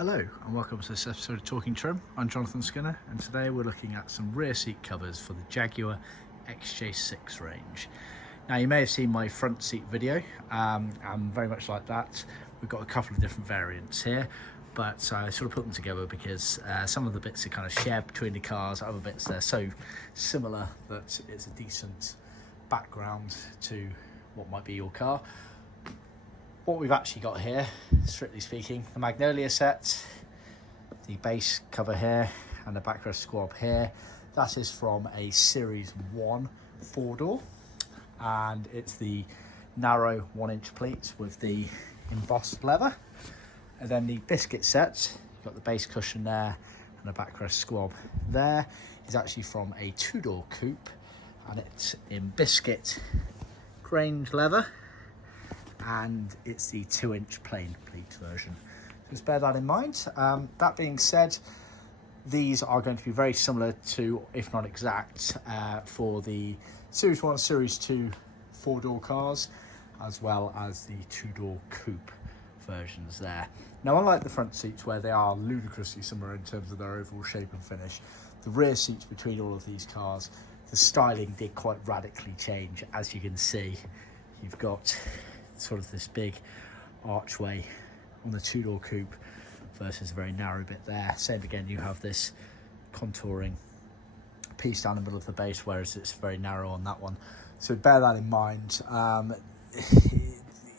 Hello and welcome to this episode of Talking Trim. I'm Jonathan Skinner and today we're looking at some rear seat covers for the Jaguar XJ6 range. Now you may have seen my front seat video, and very much like that we've got a couple of different variants here, but I sort of put them together because some of the bits are kind of shared between the cars, other bits they're so similar that it's a decent background to what might be your car. What we've actually got here, strictly speaking, the Magnolia set, the base cover here and the backrest squab here, that is from a Series 1 4-door, and it's the narrow 1-inch pleats with the embossed leather. And then the biscuit set, you've got the base cushion there and the backrest squab there, is actually from a 2-door coupe, and it's in biscuit grange leather, and it's the 2-inch plain pleat version. So just bear that in mind. That being said, these are going to be very similar to, if not exact, for the Series 1, Series 2 4-door cars, as well as the 2-door coupe versions there. Now, unlike the front seats where they are ludicrously similar in terms of their overall shape and finish, the rear seats between all of these cars, the styling did quite radically change. As you can see, you've got sort of this big archway on the 2-door coupe versus a very narrow bit there. Same again, you have this contouring piece down the middle of the base, whereas it's very narrow on that one. So bear that in mind.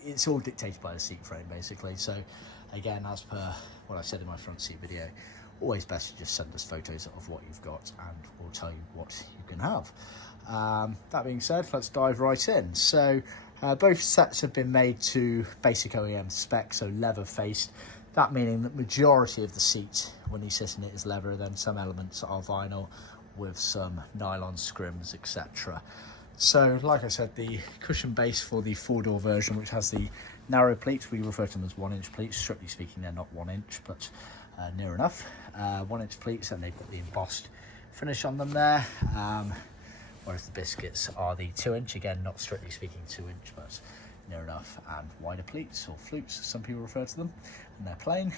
It's all dictated by the seat frame basically. So again, as per what I said in my front seat video, always best to just send us photos of what you've got and we'll tell you what you can have. That being said, let's dive right in. So both sets have been made to basic OEM spec, so leather faced. That meaning that majority of the seat when you sit in it is leather, then some elements are vinyl with some nylon scrims, etc. So like I said, the cushion base for the 4-door version, which has the narrow pleats, we refer to them as 1-inch pleats. Strictly speaking, they're not 1 inch, but near enough. 1-inch pleats, and they've got the embossed finish on them there. Whereas the biscuits are the 2-inch, again, not strictly speaking 2-inch, but near enough, and wider pleats, or flutes, as some people refer to them, and they're plain.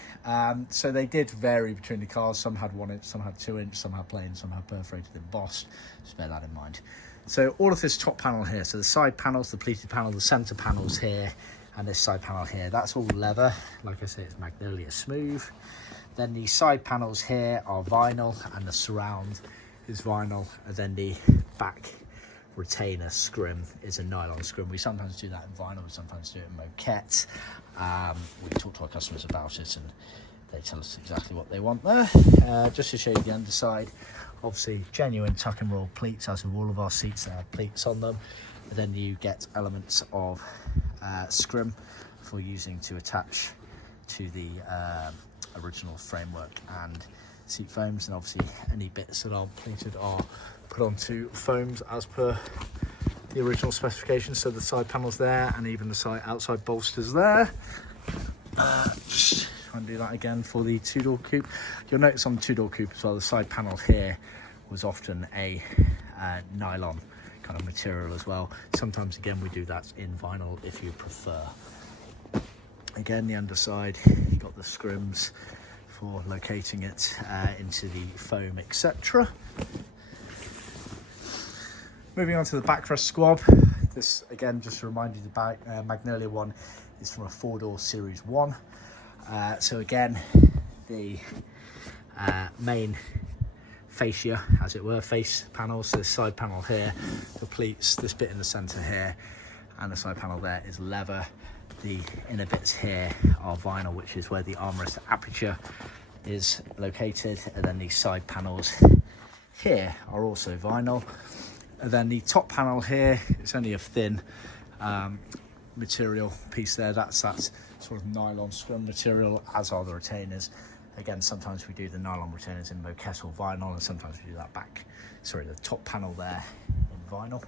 So they did vary between the cars. Some had 1-inch, some had 2-inch, some had plain, some had perforated embossed. Just bear that in mind. So all of this top panel here, so the side panels, the pleated panel, the centre panels here, and this side panel here, that's all leather. Like I say, it's Magnolia smooth. Then the side panels here are vinyl, and the surround is vinyl, and then the back retainer scrim is a nylon scrim. We sometimes do that in vinyl, we sometimes do it in moquette. We talk to our customers about it and they tell us exactly what they want there. Just to show you the underside, obviously genuine tuck and roll pleats, as with all of our seats, there are pleats on them. And then you get elements of scrim for using to attach to the original framework and seat foams, and obviously any bits that are pleated are put onto foams as per the original specifications. So the side panels there, and even the side outside bolsters there. Just try and do that again for the 2-door coupe. You'll notice on the 2-door coupe as well, the side panel here was often a nylon kind of material as well. Sometimes again we do that in vinyl if you prefer. Again, the underside, you've got the scrims for locating it into the foam, etc. Moving on to the backrest squab. This again, just to remind you, the Magnolia one is from a 4-door Series 1. So again, the main fascia, as it were, face panels, so the side panel here, the pleats, this bit in the centre here, and the side panel there is leather. The inner bits here are vinyl, which is where the armrest aperture is located, and then these side panels here are also vinyl. And then the top panel here, it's only a thin material piece there. That's that sort of nylon scrim material, as are the retainers. Again, sometimes we do the nylon retainers in moquette or vinyl, and sometimes we do that the top panel there in vinyl.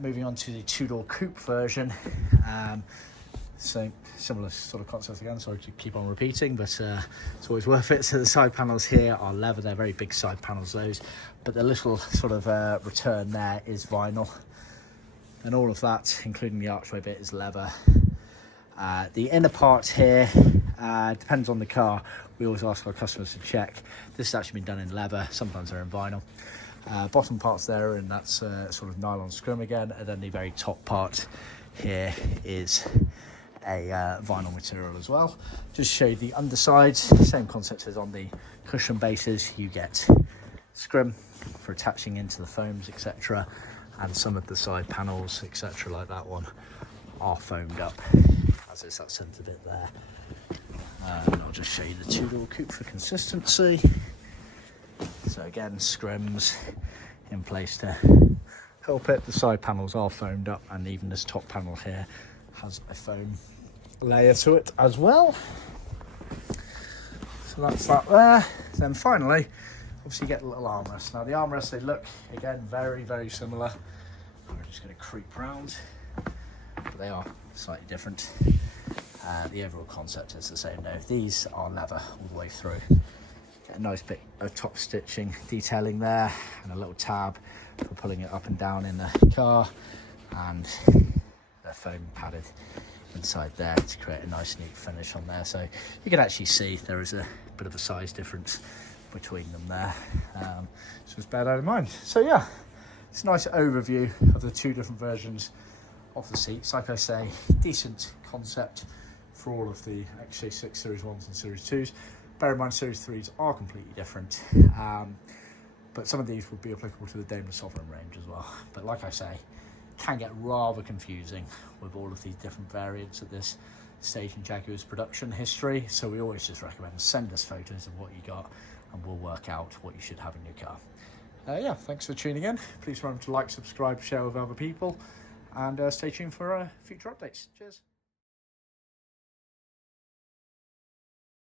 Moving on to the 2-door coupe version. So similar sort of concept again, sorry to keep on repeating, but it's always worth it. So the side panels here are leather, they're very big side panels those, but the little sort of return there is vinyl, and all of that, including the archway bit, is leather. The inner part here depends on the car. We always ask our customers to check. This has actually been done in leather, sometimes they're in vinyl. Bottom parts there, and that's sort of nylon scrim again, and then the very top part here is a vinyl material as well. Just show you the underside, same concept as on the cushion bases. You get scrim for attaching into the foams, etc., and some of the side panels, etc., like that one, are foamed up, as is that centre bit there. And I'll just show you the two-door coupe for consistency. So again, scrims in place to help it. The side panels are foamed up, and even this top panel here has a foam layer to it as well. So that's that there. Then finally, obviously you get a little armrest. Now the armrests, they look, again, very, very similar. I'm just going to creep round, but they are slightly different. The overall concept is the same though. These are leather all the way through. Get a nice bit of top stitching detailing there, and a little tab for pulling it up and down in the car, and they're foam padded inside there to create a nice neat finish on there. So you can actually see there is a bit of a size difference between them there, so just bear that in mind. So yeah, it's a nice overview of the two different versions of the seats. Like I say, decent concept for all of the XJ6 Series 1s and Series 2s. Bear in mind, Series 3s are completely different, but some of these would be applicable to the Daimler Sovereign range as well. But like I say, can get rather confusing with all of these different variants at this stage in Jaguar's production history. So we always just recommend send us photos of what you got, and we'll work out what you should have in your car. Yeah, thanks for tuning in. Please remember to like, subscribe, share with other people, and stay tuned for future updates. Cheers.